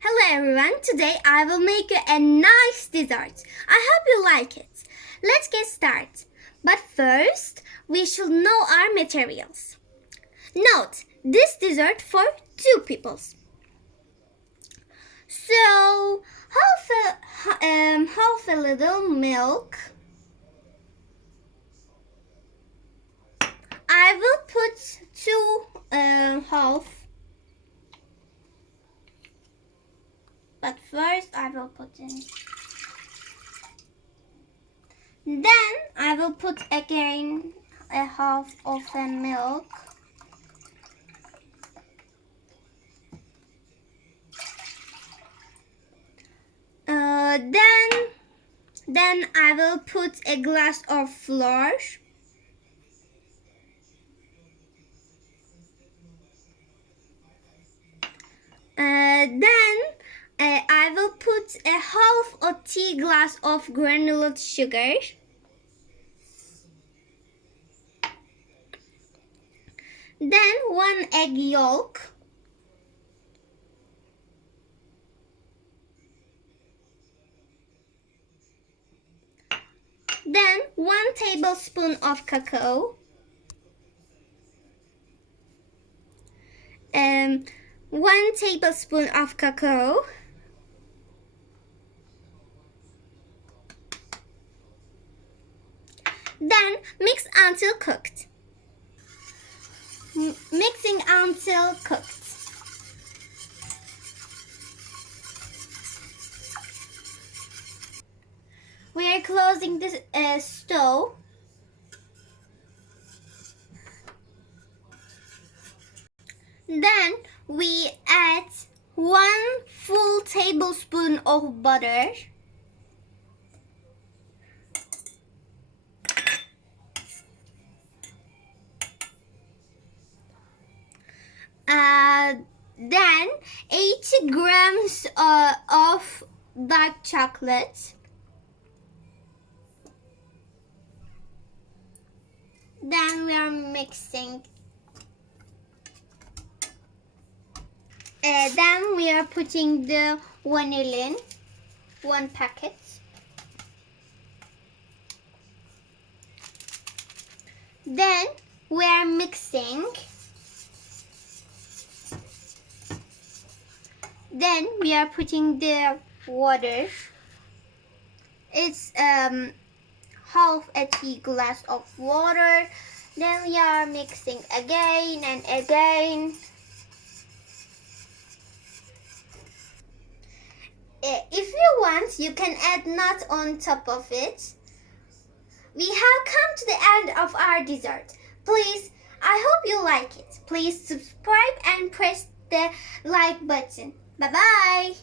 Hello everyone, today I will make you a nice dessert. I hope you like it. Let's get started. But first, we should know our materials. Note, this dessert for 2 people. So, half a little milk. I will put 2 half. But first I will put in. Then I will put again a half of a milk. Then I will put a glass of flour. I will put a half a tea glass of granulated sugar. Then 1 egg yolk. Then 1 tablespoon of cacao. 1 tablespoon of cacao. Then mix until cooked. Mixing until cooked. We are closing the stove. Then we add 1 full tablespoon of butter. Then 80 grams of dark chocolate. Then we are mixing. Then we are putting the vanillin, 1 packet. Then we are mixing. Then we are putting the water. It's half a tea glass of water. Then we are mixing again and again. If you want, you can add nuts on top of it. We have come to the end of our dessert. Please, I hope you like it. Please subscribe and press the like button. Bye bye.